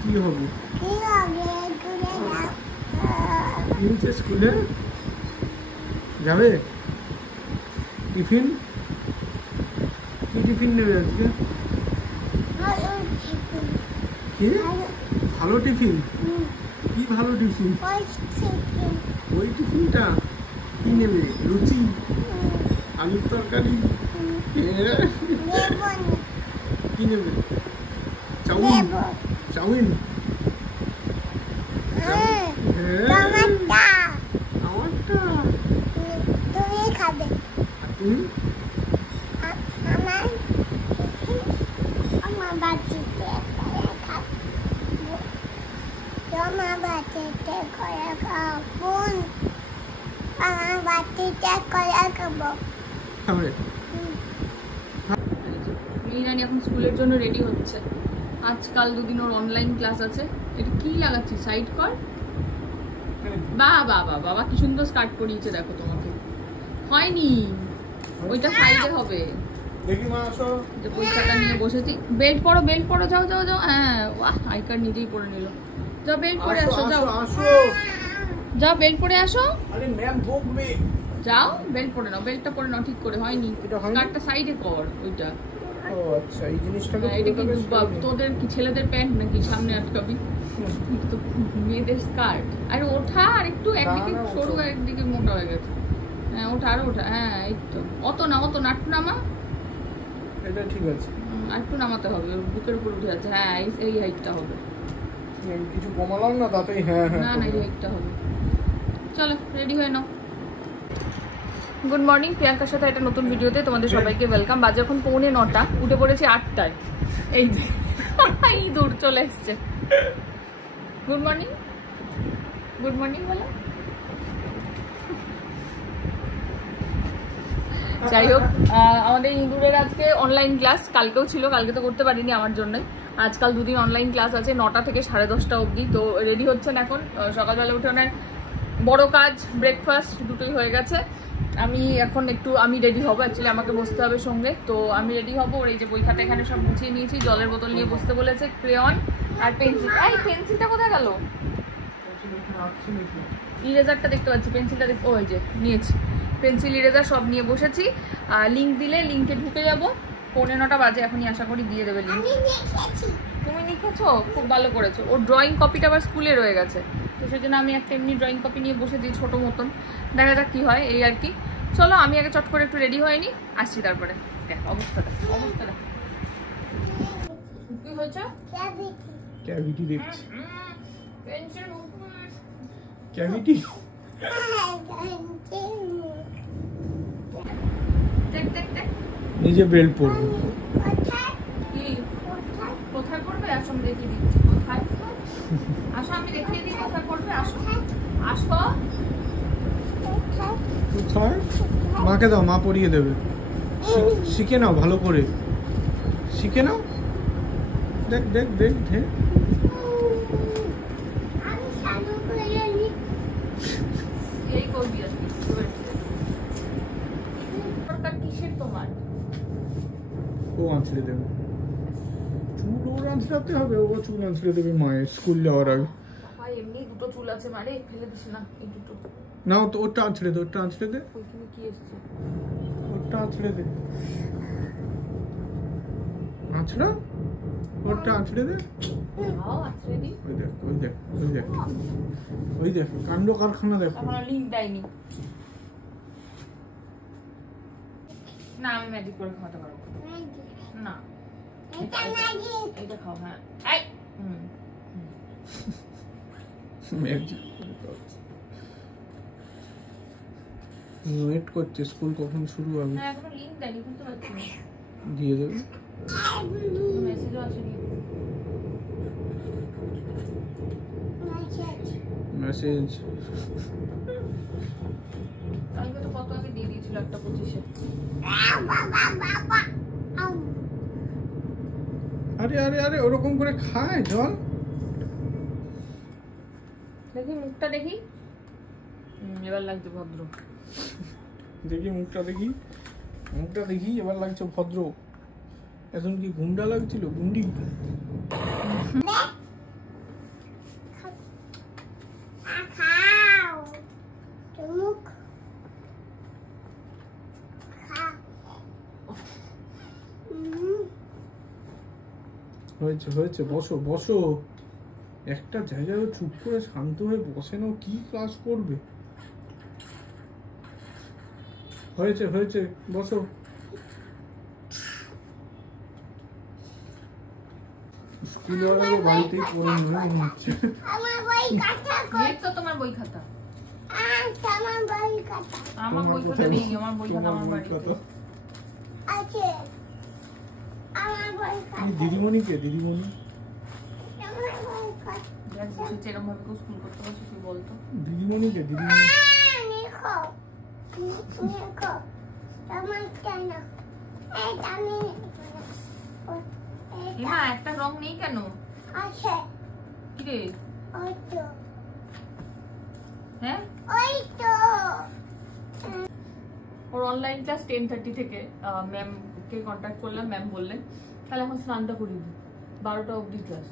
কি হবে নিচে স্কুলে যাবে টিফিন কি টিফিন নেবে আজকে কি ভালো টিফিন কি ভালো টিফিন ওই টিফিনটা কি নেবে লুচি আলুর তরকারি কি নেবে চাউমিন চাউমিন আমারটা তুমি খাবে আর তুমি আমার বাড়িতে আমার বাড়িতে করে খাবো আমার বাড়িতে করে খাবো খাবে মিরানি এখন স্কুলের জন্য রেডি হচ্ছে আজকাল দুদিন ওর অনলাইন ক্লাস আছে এটা কি লাগাচ্ছি সাইড কর বাবা বাবা বাবা কি সুন্দর স্কার্ট পরিয়েছে দেখো তোমাকে হয়নি ওইটা সাইডে হবে দেখি মা আসো যে পরীক্ষাটা নিয়ে বসেছি বেল্ট পরো যাও যাও যাও হ্যাঁ বাহ আই কার্ড নিজেই পরে নিল যাও বেল্ট পরে আসো যাও যাও বেল্ট পরে আসো আরে ম্যাম বকবে যাও বেল্ট পরে নাও বেল্টটা পরে নাও ঠিক করে হয়নি স্কার্টটা সাইডে কর ওইটা ও আচ্ছা এই জিনিসটাকে এটা কি তোদের কি ছেলেদের প্যান্ট নাকি সামনে আটকাবি তো মেয়েদের স্কার্ট আর ওঠা আর একটু একদিকে সরু একদিকে মোটা হয়ে গেছে হ্যাঁ ওঠা আর ওঠা হ্যাঁ এই তো অত না একটু নামা এটা ঠিক আছে আর একটু নামাতে হবে বুকের উপর উঠে যাচ্ছে হ্যাঁ এই হাইটটা হবে আমি কিছু কমালাম না তাতেই হ্যাঁ না এই হাইটটা হবে চলো রেডি হয়ে নাও গুড মর্নিং প্রিয়াঙ্কার সাথে একটা নতুন ভিডিওতে তোমাদের সবাইকে ওয়েলকাম বাজে এখন 9:45 উঠে পড়েছি 8টায় এই যে দূর চলে এসছে গুড মর্নিং বলো যাই হোক আমাদের ইন্দুরের আজকে অনলাইন ক্লাস কালকেও ছিল কালকে তো করতে পারিনি আমার জন্যই আজকাল দুদিন অনলাইন ক্লাস আছে 9টা থেকে 10:30 অবধি তো রেডি হচ্ছেন এখন সকালবেলা উঠে ওনার বড় কাজ ব্রেকফাস্ট দুটোই হয়ে গেছে আমি এখন আমি রেডি হবো অ্যাকচুয়ালি আমাকে বসতে হবে সঙ্গে তো আমি রেডি হবো ওর এই যে বই খাতা এখানে সব গুছিয়ে নিয়েছি জলের বোতল নিয়ে বসতে বলেছে ক্রেয়ন আর পেন্সিল পেন্সিলটা কোথায় গেল ইরেজারটা দেখতে পাচ্ছি পেন্সিলটা দেখতে ওই যে নিয়েছি পেন্সিল ইরেজার সব নিয়ে বসেছি লিঙ্ক দিলে লিঙ্কে ঢুকে যাবো 9:45 বাজে এখনই আশা করি দিয়ে দেবে লিঙ্ক তুমি লিখেছো খুব ভালো করেছো ওর ড্রয়িং কপিটা আবার স্কুলে রয়ে গেছে তো সেই জন্য আমি একটা এমনি ড্রয়িং কপি নিয়ে বসেছি ছোট মতন দেখা যাক কি হয় এই আর কি চলো আমি আগে চট করে একটু রেডি হয়নি আসছি তারপরে অবস্থাটা কি হয়েছে ক্যাভিটি দেখছি ক্যাভিটি নিজে বেল্ট পরবো কোথায় করবে আসো আমি দেখিয়ে দিচ্ছি কোথায় আসো আমি দেখিয়ে দিই কোথায় করবে আসো কোথায় মাকে দাও মা পরিয়ে দেবে শিখে নাও ভালো করে শিখে নাও দেখ ও আঁচড়ে দেবে চুল ওর আঁচড়াতে হবে ও চুল আঁচড়ে দেবে মায়ের স্কুল যাওয়ার আগে এমনি দুটো চুল আছে মারে ফেলে দিস না এই দুটো নাও তো ওটা আঁচড়ে দে ওইখানে কি এসছে ওটা আঁচড়ে দে আঁচড়া ওটা আঁচড়ে দে আঁচড়ে দি ওই দেখ কাণ্ড কারখানা দেখো আমার লিংক দেয়নি না আমি ম্যাজিক করে খাওয়াতে পারবো না এটা খাও হ্যাঁ ম্যাজিক ওয়েট করছে স্কুল কখন শুরু হবে না এখনো লিংক দেয়নি বুঝতে পারছি না দিয়ে দেবে মেসেজও আসেনি মেসেজ কালকে তো কত আগে দিয়ে দিয়েছিল একটা 25-এ আরে ওরকম করে খায় জল দেখি মুখটা দেখি এবার লাগছে ভদ্র দেখি মুখটা দেখি এবার লাগছে ভদ্র এখন কি গুন্ডা লাগছিল? গুন্ডি হয়েছে হয়েছে, বসো বসো। একটা জায়গায় চুপ করে শান্ত হয়ে বসে নাও, কি ক্লাস করবে? হয়েছে হয়েছে, বসো। স্কুল যাওয়ার আগে বাড়িতেই পড়ে মনে হচ্ছে। তোমার বই খাতা, আমার বই খাতা নেই। আমার বই খাতা আমার বাড়িতে আছে। দিদিমণি কে? দিদিমণি এরকম ভাবে স্কুল করতে পারছো তুই বলতো? দিদিমণি কে? দিদিমণি একটা রং নেই কেন? কি রে? হ্যাঁ, ওর অনলাইন ক্লাস 10:30 থেকে। ম্যাম কে কন্ট্যাক্ট করলাম, ম্যাম বললেন তাহলে এখন স্নানটা করিয়ে দিই, 12টা অবধি ক্লাস।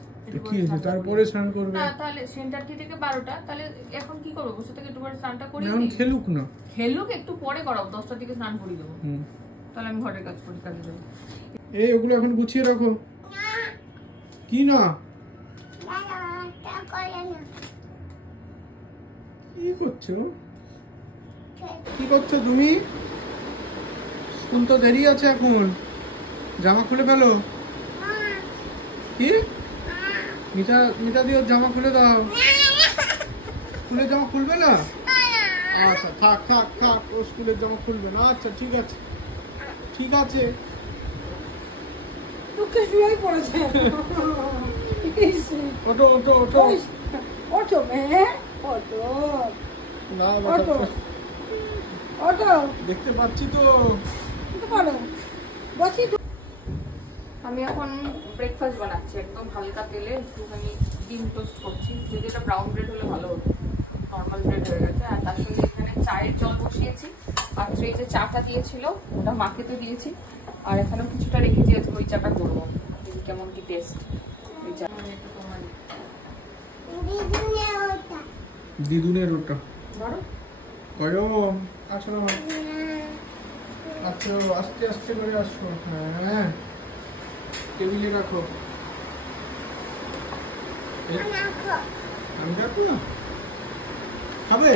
কি হয়েছে? তারপরে স্নান করবে? না তাহলে 10:30 থেকে 12টা, তাহলে এখন কি করবো? বসে থেকে একটু পরে স্নানটা করিয়ে দিই। খেলুক না, খেলুক একটু পরে করাবো, 10টা থেকে স্নান করিয়ে দেবো। তাহলে আমি ঘরের কাজ করি, কাজে যাবো। এই ওগুলো এখন গুছিয়ে রাখো। কি না কি করছো? কি করছো তুমি? স্কুল তো দেরি আছে এখন, জামা খুলে ফেলো। কি মিতা? মিতা দিও জামা খুলে দাও। স্কুলের জামা খুলবে না? আচ্ছা থাক থাক থাক, ও স্কুলের জামা খুলবে না। আচ্ছা ঠিক আছে ঠিক আছে। পড়েছে। ওঠো ওঠো ওঠো ওঠো মেয়ে, ওঠো না, ওঠো ওঠো, দেখতে পাচ্ছি তো। বসি। আমি এখন ব্রেকফাস্ট বানাচ্ছি, একদম হালকা তেলে একটুখানি ডিম টোস্ট করছি। যদি এটা ব্রাউন ব্রেড হলে ভালো হতো, নর্মাল ব্রেড হয়ে গেছে। আর তার সঙ্গে এখানে চায়ের জল বসিয়েছি, আর এই যে চাটা দিয়েছিল ওটা মাকে তো দিয়েছি, আর এখানেও কিছুটা রেখেছি, আজকে ওই চাটা করবো। কেমন কি টেস্ট ওই চা। দিদুনের ওটা ধরো কয়ম। আচ্ছা আচ্ছা, আস্তে আস্তে করে আসো। হ্যাঁ টেবিলে রাখো। আমি রাখো, খাবে?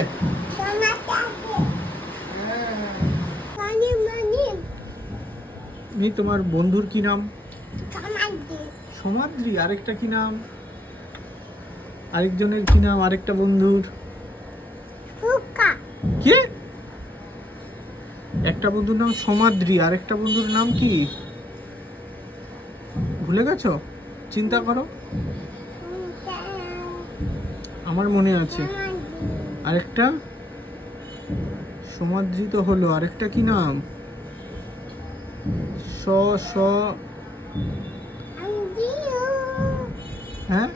তোমার বন্ধুর কি নাম? সমাদ্রি। আরেকটা কি নাম? আরেকজনের কি নাম? আরেকটা বন্ধুর কি? একটা বন্ধুর নাম সমাদ্রি, আরেকটা বন্ধুর নাম কি ভুলে গেছো? চিন্তা করো, আমার মনে আছে। আরেকটা সমাদ্রি তো হলো, আরেকটা কি নাম? স স হ্যাঁ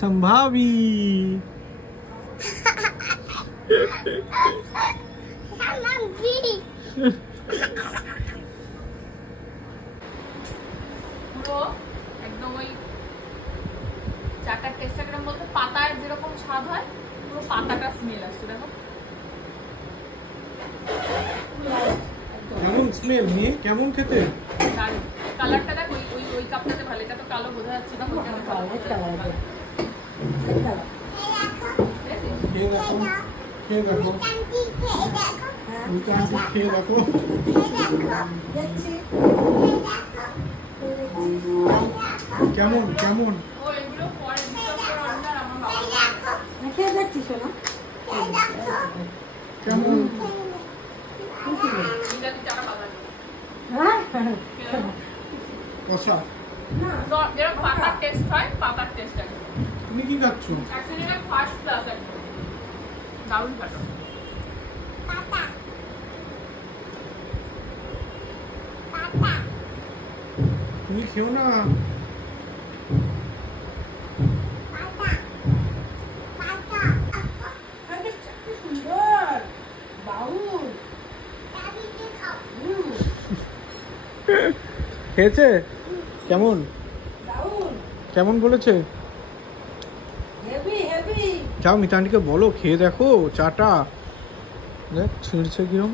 संभावी। পুরো একদম ওই চাটার টেস্টটা কিরকম বলতে, পাতার যেরকম স্বাদ হয় পুরো পাতাটা স্মেল আসছে। দেখো কেমন স্মেল নিয়ে, কেমন খেতে? কালারটা দেখ, ওই ওই ওই কাপটাতে ভালো। এটা তো কালো বোঝা যাচ্ছে না, খেয়ে দেখো, খেয়ে দেখো, খেয়ে দেখো। কেমন কেমন? ও এগুলো পরে আমার খেয়ে দেখছিস না কেমন? কষা যেরকম পাতার টেস্ট হয়, পাতার টেস্ট আছে। তুমি কি খাচ্ছ? অ্যাকচুয়ালি এটা ফার্স্ট ক্লাস একদম দারুণ খাটো। তুমি খেও না। সুন্দর বাউল। খেয়েছে? কেমন দারুণ কেমন বলেছে? হেভি হেভি যাও মিতানটিকে বলো খেয়ে দেখো চাটা, দেখ ছিঁড়ছে কিরম।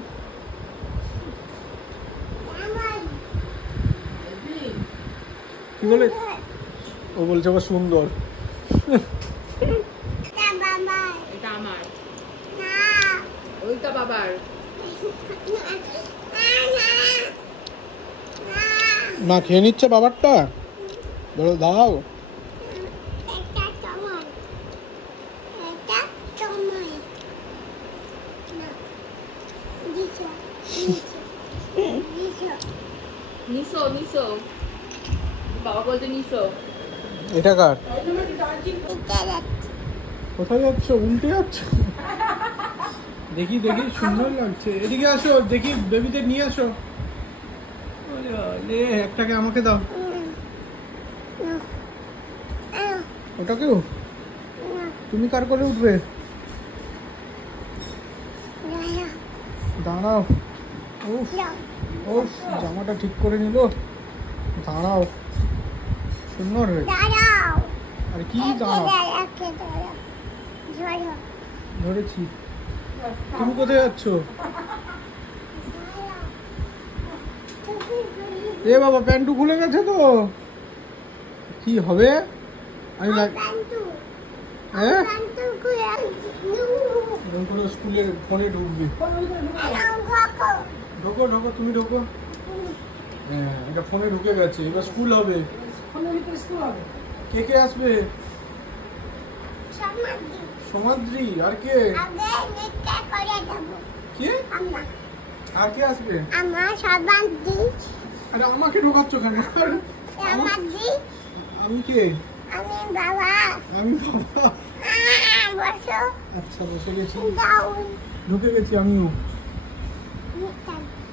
কি বলে? ও বলছে আবার সুন্দর। এটা আমার, ওইটা বাবার। না খেয়ে নিচ্ছে বাবারটা, বলো দাও। নিশো নিশো, বাবা বলছে নিশো। এটা কার? কোথায় যাচ্ছ? উল্টে যাচ্ছ? দেখি দেখি সুন্দর লাগছে, এদিকে আসো দেখি, বেবিদের নিয়ে আসো। ওরে একটাকে আমাকে দাও। ওটাকেও? তুমি কার করে উঠবে? দাঁড়াও। উফ উফ, জামাটা ঠিক করে নিল। দাঁড়াও, সুন্দর হয়ে। আর কি দাঁড়াও, ধরেছি। তুমি কোথায় যাচ্ছ? এ বাবা প্যান্টু খুলে গেছে তো, কি হবে? আমি হ্যাঁ স্কুলের ফোনে ঢুকবি। ঢোকো ঢোকো, তুমি ঢোকো। হ্যাঁ এটা ফোনে ঢুকে গেছে, এবার স্কুল হবে। কে কে আসবে? সমাদ্রি, আর কে? কে আর কে আসবে? আরে আমাকে ঢোকাচ্ছ কেন? আমি কে? আমি বাবা। আচ্ছা বসে গেছি, ঢুকে গেছি আমিও।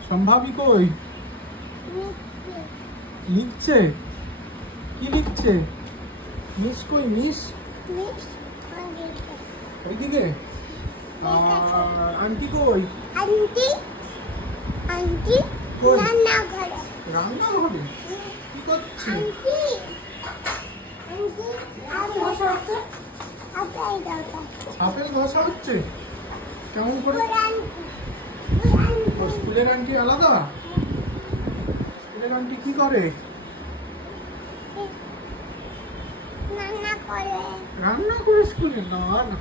সম্ভাবী কই? লিখছে। কি লিখছে? মিস কই? মিস ওইদিকে। আর আন্টি কই? রান্নাঘরে কি করছে? আপেল ঘষা হচ্ছে কেমন করে? স্কুলের আন্টি আলাদা? স্কুলের আন্টি কি করে? রান্না করে স্কুলে? না না,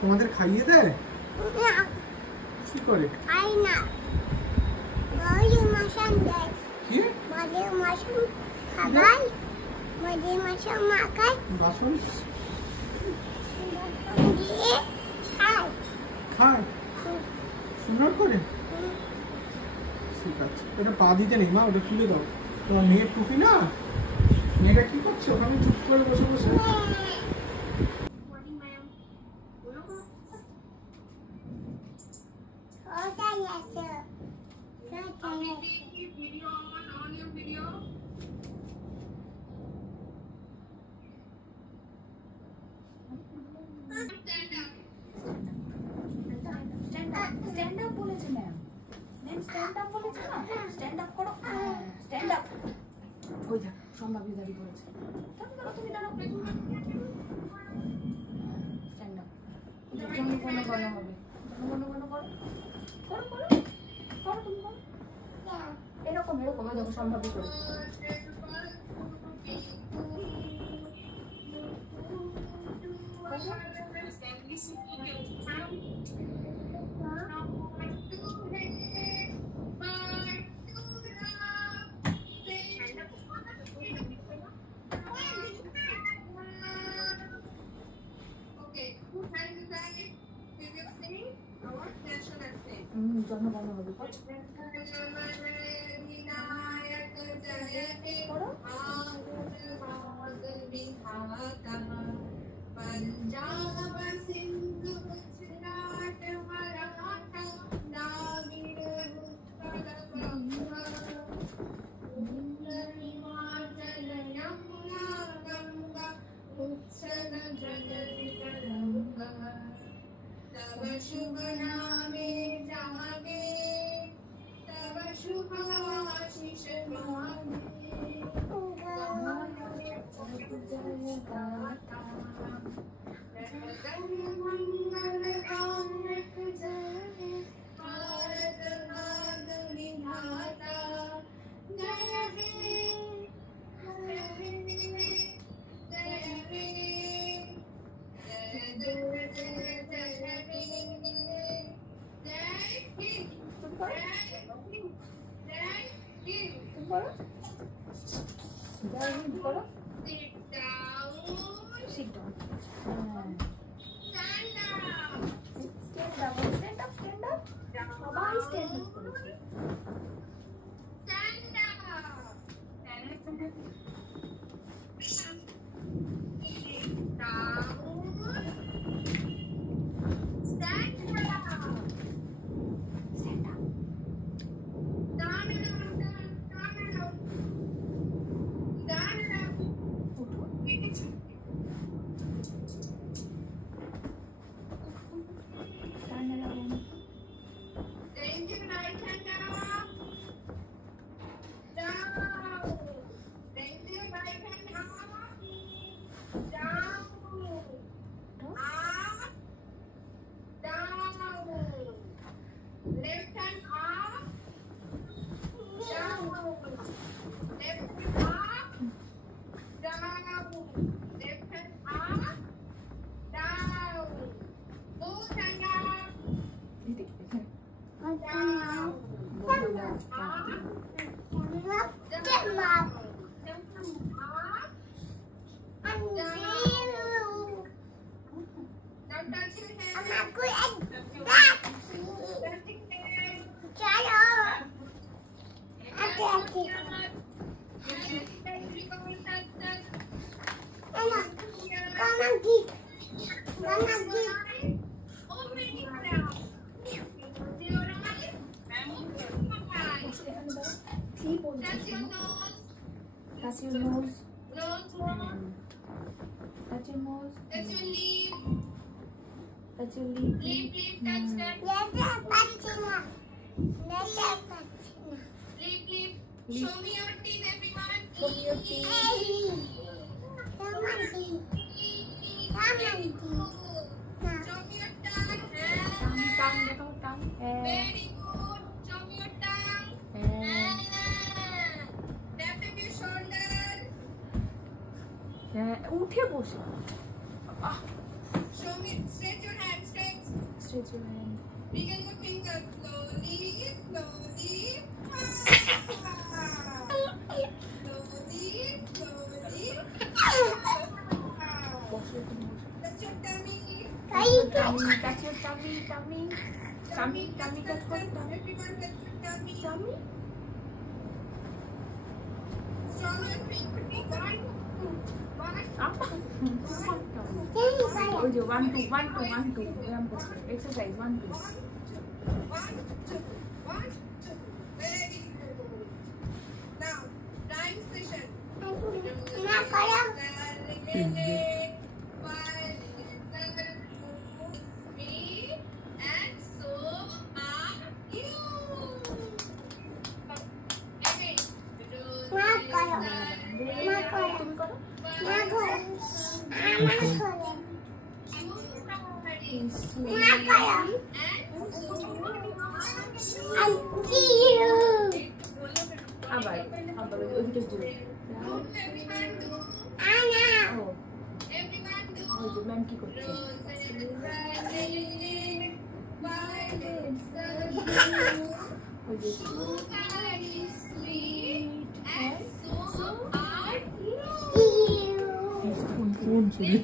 তোমাদের খাইয়ে দেয়? কি করে? কি বাসন খায় সুন্দর করে? ঠিক আছে, এটা পা দিতে নেই মা, ওটা তুলে দাও। তোমার মেয়ের টুপি না, মেয়েটা কি করছে ওখানে চুপ করে বসে বসে? স্ট্যান্ড আপ বলেছে ম্যাম, স্ট্যান্ড আপ বলেছে না, স্ট্যান্ড আপ করো, স্ট্যান্ড আপ। ওই যা সম্ভাবী দাবি করেছে, তুমি দাঁড়াও, স্ট্যান্ড আপ। জনগণ গণ হবে, জনগণ গণ করো করো করো করো, তুমি করো এরকম এরকম। ওই দেখো সম্ভাবী করেছে। জনগণ হবে पंजाब सिंध गुजरात मराठा द्राविड़ उत्कल बंगा हिमाचल यमुना गंगा उत्सल जगति तरंगा तव शुभ नामे जागे तव शुभ Sit down. Stand up. Stand up. Stand up. Bye. Stand up. Touch your nose. Touch your nose. Touch your lip. Touch your lip. Lip, touch that. Lip. Show me your teeth, everyone. Show me your teeth. Show me your tongue. Tongue. Very good. Show me your tongue. Tap your shoulder. উঠে বসে Show me. Stretch your hand. Stretch your hand. Wiggle your finger. Slowly. Touch your tummy. Touch your tummy. Touch your tummy. Everyone touch your tummy. Stronger finger. One, two. Exercise. 1, 2. 1, 2. Very good. Now, time session. And so are you. Again. আবার ওইদিকে জুড়ে ওই যে ma'am কি করছে ওই যে phone চলে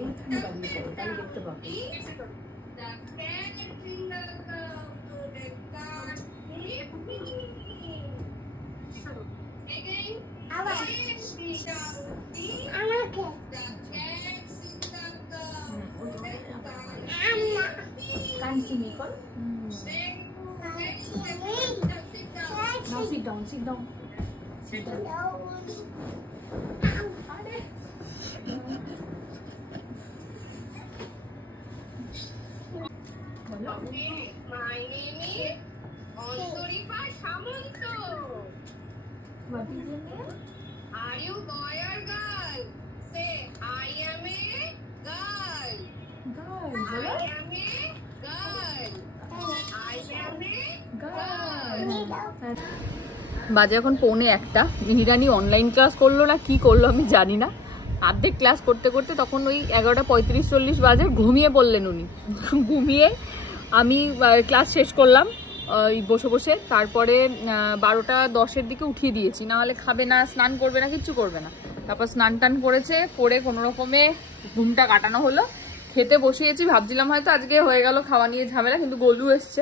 এইখানে দাঁড়িয়ে পড়ো তাহলে দেখতে পাবো কানসি নিকল sit down, sit down. Sit down. My name is Antaripa Samanto. What is your name? Are you boy or girl? Say, I am a girl. Girl. I am a girl. I am a girl. বাজে এখন 1:45। মিহিরানি online class করলো না কি করলো আমি জানি না। অর্ধেক ক্লাস করতে করতে তখন ওই 11:35-40 বাজে ঘুমিয়ে পড়লেন উনি। ঘুমিয়ে আমি ক্লাস শেষ করলাম বসে বসে। তারপরে 12:10-এর দিকে উঠিয়ে দিয়েছি, না হলে খাবে না, স্নান করবে না, কিচ্ছু করবে না। তারপর স্নান টান করেছে, করে কোনো রকমে ঘুমটা কাটানো হলো। খেতে বসিয়েছি, ভাবছিলাম হয়তো আজকে হয়ে গেল খাওয়া নিয়ে ঝামেলা, কিন্তু গোলু এসছে,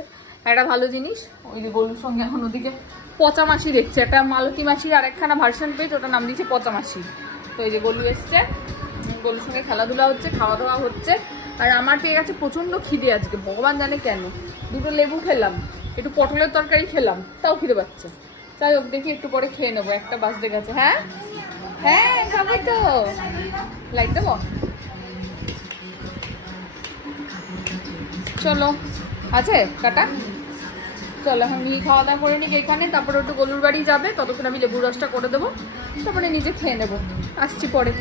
একটা ভালো জিনিস। ওই যে গোলুর সঙ্গে এখন ওদিকে পচা মাসি দেখছে, একটা মালতী মাসির আর একখানা ভার্সন পেয়েছে, ওটা নাম দিয়েছে পচা মাসি। তো এই যে গোলু এসছে, গোলুর সঙ্গে খেলাধুলা হচ্ছে, খাওয়া দাওয়া হচ্ছে। আর আমার পেয়ে গেছে প্রচন্ড খিদে আজকে, ভগবান জানে কেন। 2টো লেবু খেলাম, একটু পটলের তরকারি খেলাম, তাও খিদে পাচ্ছে। তাই হোক, দেখি একটু পরে খেয়ে নেবো, 1টা বাজতে গেছে। হ্যাঁ হ্যাঁ খাবো তো, লাইট দেবো। চলো আছে টাটা, চলো এখন নিয়ে খাওয়া দাওয়া করে নিই এখানে, তারপরে একটু গলুর বাড়ি যাবে, ততক্ষণ আমি লেবুর রসটা করে দেবো, তারপরে নিজে খেয়ে নেবো। আসছি পরে।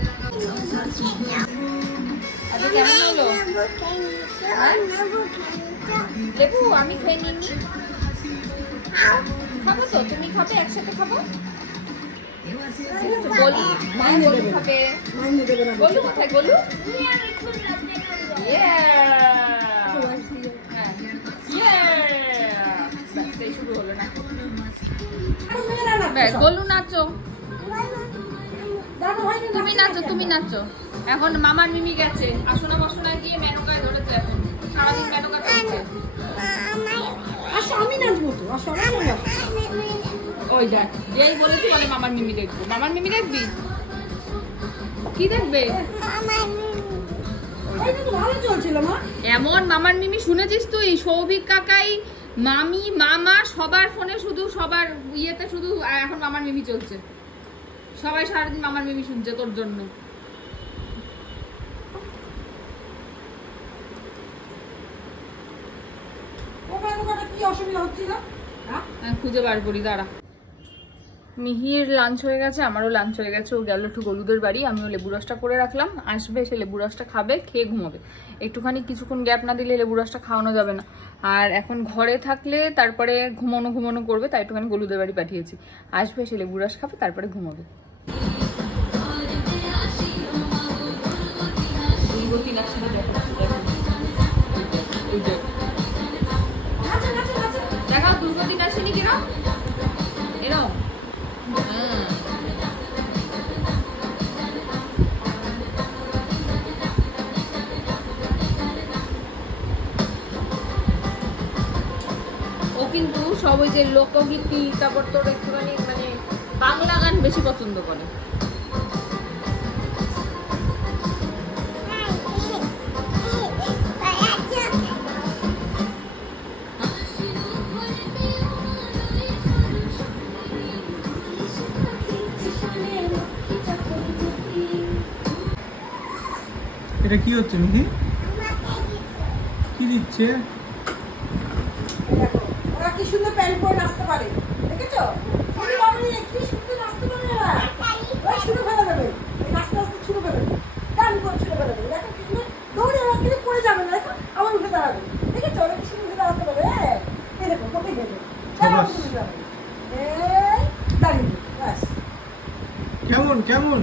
আচ্ছা কেমন হলো লেবু? আমি খেয়ে নিই, খাবো তো? তুমি খাবে? একসাথে খাবো। গোলু খাবে। গোলু কোথায়? গোলু শুরু হলো না। গোলু নাচো, তুমি নাচো, তুমি নাচো। এখন মামার মিমি গেছে, আসনা বসনা গিয়ে মেনকায় ধরেছে, এখন সারাদিন মেনকা চলছে। আমি নাচবো তো, ওই দেখ, যেই বলেছি বলে মামার মিমি দেখবো। মামার মিমি দেখবি? কি দেখবে? ভালো চলছিল মা। এমন মামার মিমি শুনেছিস তুই? সৌভিক কাকাই, মামি, মামা সবার ফোনে শুধু, সবার ইয়েতে শুধু এখন মামার মিমি চলছে। সবাই সারাদিন মামার মিমি শুনছে তোর জন্য। কি অসুবিধা হচ্ছিল খুঁজে বার করি, দাঁড়া। মিহির লাঞ্চ হয়ে গেছে, আমারও লাঞ্চ হয়ে গেছে। ও গেল একটু গলুদের বাড়ি, আমিও লেবু রসটা করে রাখলাম। আসবে, সে লেবু রসটা খাবে, খেয়ে ঘুমাবে। একটুখানি কিছুক্ষণ গ্যাপ না দিলে লেবু রসটা খাওয়ানো যাবে না। আর এখন ঘরে থাকলে তারপরে ঘুমানো করবে, তাই একটুখানি গলুদের বাড়ি পাঠিয়েছি। আসবে, সে লেবু রস খাবে, তারপরে ঘুমাবে। দেখা দুর্গতিন আসেনি কিরম এরম। ও কিন্তু সব ওই যে লোকগীতি, তারপর তোর একটুখানি মানে বাংলা গান বেশি পছন্দ করে। এটা কি হচ্ছে মিহি? কি দিচ্ছে? ওরা কি সুন্দর প্যান্ট পরে নাচতে পারে, দেখেছো? কি সুন্দর নাচতে পারে ওরা। ওরা ছুঁড়ে ফেলে দেবে, নাচতে নাচতে ছুঁড়ে ফেলে দেবে, গান করে ছুঁড়ে ফেলে দেবে। দেখো কি সুন্দর দৌড়ে, ওরা কিন্তু পড়ে যাবে না, দেখো আবার উঠে দাঁড়াবে। দেখেছো ওরা কি সুন্দর উঠে দাঁড়াতে পারে? এই দেখো তোকে দেবে, দাঁড়িয়ে ব্যাস। কেমন কেমন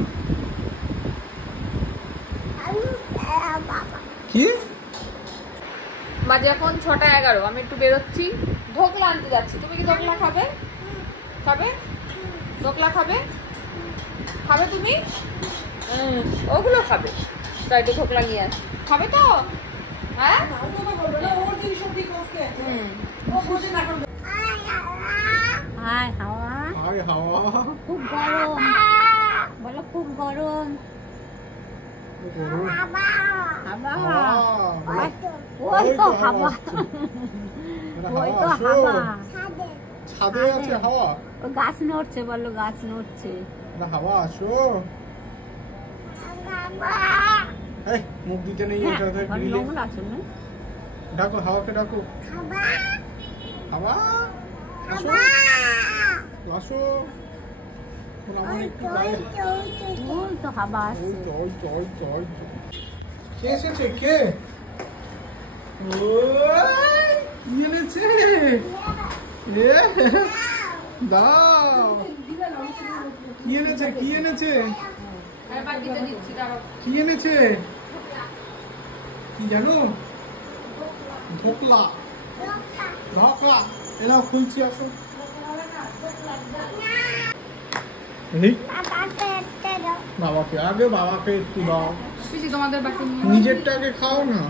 কি? বাজে এখন 6:11, আমি একটু বেরোচ্ছি, ধোকলা আনতে যাচ্ছি। তুমি কি ধোকলা খাবে? খাবে? ধোকলা খাবে? খাবে তুমি? ওগুলো খাবে, তাই তো ধোকলা নিয়ে আস। খাবে তো? হ্যাঁ হাই হাওয়া, হাই হাওয়া, খুব গরম, বলো খুব গরম। হাওয়া, ওই তো হাওয়া, ওই তো হাওয়া, ছাদে আছে হাওয়া? ও গাছ নড়ছে, বলো গাছ নড়ছে। হাওয়া আসো। এই মুখ দিতে নেই এটাতে গ্রিলে। ডাকো হাওয়াকে, ডাকো হাওয়া আসো আসো। তো হাওয়া আসছে। কে এসেছে? কে কি এনেছে? দাও কি এনেছে? কি এনেছে? কি এনেছে? কি জানো? ধোকলা। ধোকলা এরা খুলছি, আসো। বাবাকে আগে, বাবাকে একটু দাও। তোমাদের বাকি নিজেরটা আগে খাও না,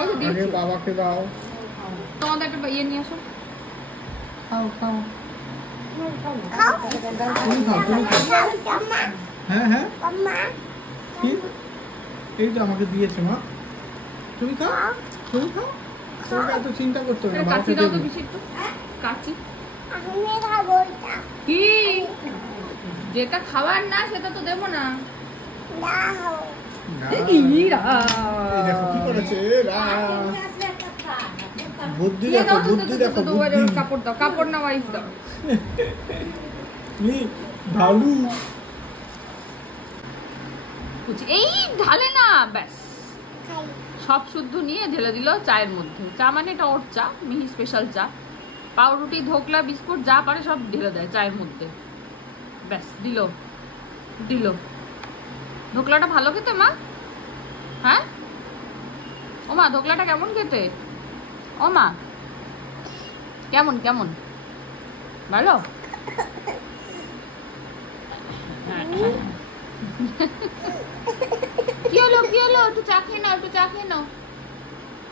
আগে বাবাকে দাও। তোমাদের একটা ইয়ে নিয়ে আসো, খাও খাও। তুমি খাও, তুমি খাও। হ্যাঁ হ্যাঁ, কি? এই তো আমাকে দিয়েছে মা, তুমি খাও, তুমি খাও। তোমাকে এত চিন্তা করতে হবে না, কাচি দাও তো বেশি একটু। কাচি কি? যেটা খাবার না সেটা তো দেবো না। দেখো কি করেছে, বুদ্ধি দেখো, বুদ্ধি দেখো, কাপড় দাও, কাপড় না ওয়াইফ দাও। ঢালু এই ঢালে না, ব্যাস সব শুদ্ধ নিয়ে ঢেলে দিল চায়ের মধ্যে। চা মানে এটা ওর চা, মিহি স্পেশাল চা। পাউরুটি, ধোকলা, বিস্কুট যা পারে সব ঢেলে দেয় চায়ের মধ্যে, ব্যাস দিল দিল। ধোকলাটা ভালো খেতে মা? হ্যাঁ ও মা, ধোকলাটা কেমন খেতে? ও মা কেমন কেমন? ভালো? কি হলো কি হলো? একটু চা খেয়ে নাও, একটু চা খেয়ে নাও।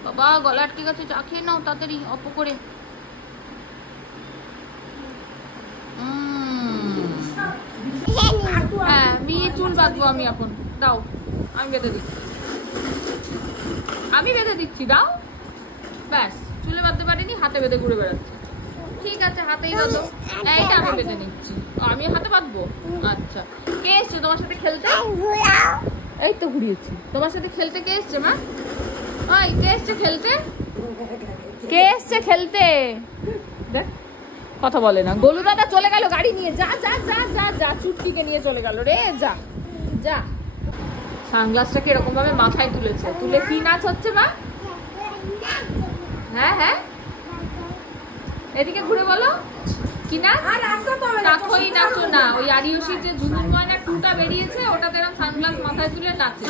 বাবা গলা আটকে গেছে, চা খেয়ে নাও তাড়াতাড়ি অল্প করে। হ্যাঁ মেয়ে চুল বাঁধবো আমি এখন, দাও আমি বেঁধে দিচ্ছি, আমি বেঁধে দিচ্ছি, দাও। ব্যাস চুলে বাঁধতে পারিনি, হাতে বেঁধে ঘুরে বেড়াচ্ছে। ঠিক আছে হাতেই বাঁধো, এইটা আমি বেঁধে নিচ্ছি। আমি হাতে বাঁধবো? আচ্ছা। কে এসছে তোমার সাথে খেলতে? এই তো ঘুরিয়েছি। তোমার সাথে খেলতে কে এসছে মা? ওই কে এসছে খেলতে? কে এসছে খেলতে? দেখ কথা বলে না। গোলু দাদা চলে গেল গাড়ি নিয়ে, যা যা যা যা যা, চুটকিকে নিয়ে চলে গেল রে, যা যা। সানগ্লাসটাকে এরকম ভাবে মাথায় তুলেছে, তুলে কি নাচ হচ্ছে মা? হ্যাঁ হ্যাঁ এদিকে ঘুরে বলো কি নাচ? নাচই নাচো না, ওই আরিয়সীর যে ঝুমুর ময়না 2টা বেরিয়েছে ওটাতে এরকম সানগ্লাস মাথায় তুলে নাচে।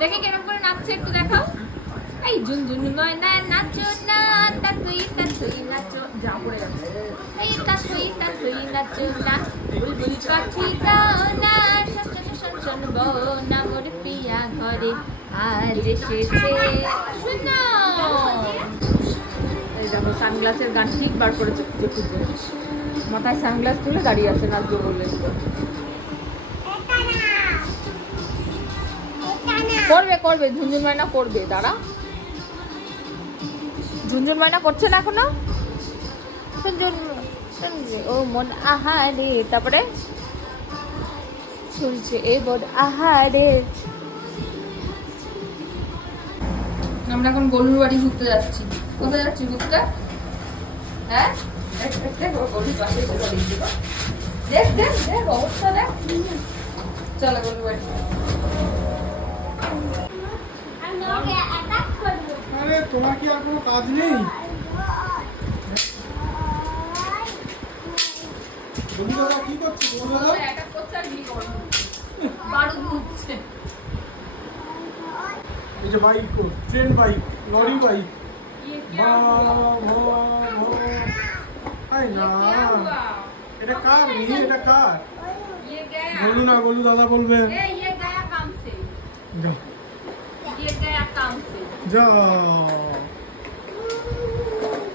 দেখে কেরকম করে নাচছে একটু দেখাও। এই ঝুনঝুন ময়না নাচো না, তাতুই তাতুই নাচো। যা পড়ে গেছে। এই তাতুই তাতুই নাচো না, বুলবুল পাখি গাও না, শন বও না, মোর পিয়া ঘরে আজ এসেছে। শুনো এই দেখো সানগ্লাসের গান ঠিক বার করেছে, মাথায় সানগ্লাস তুলে দাঁড়িয়ে আছে নাচবে বললে। করবে করবে, ঝুনঝুন ময়না করবে, দাঁড়া। ঝুনঝুন ময়না করছে না এখনো? ও মন আহারে, তারপরে শুনছে এ মন আহারে। আমরা এখন গলুর বাড়ি ঘুরতে যাচ্ছি। কোথায় যাচ্ছি ঘুরতে? হ্যাঁ দেখ দেখ দেখ অবস্থা দেখ। চলো গলুর বাড়ি। আরে তোমার কি আর কোনো কাজ নেই? বন্ধু দাদা কি করছে? বন্ধু দাদা অ্যাটাক করছে আর কি করবে, বারুদ মুছছে। এই যে bike, train bike, lorry bike. ये क्या हुआ? আই না, এটা কার? নিয়ে এটা কার? ये गया, বলু না, বলু দাদা বলবে। ये गया काम से, যাও ये गया काम से। যাও,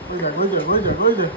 ওই দেখ ওই দেখ ওই দেখ ওই দেখ।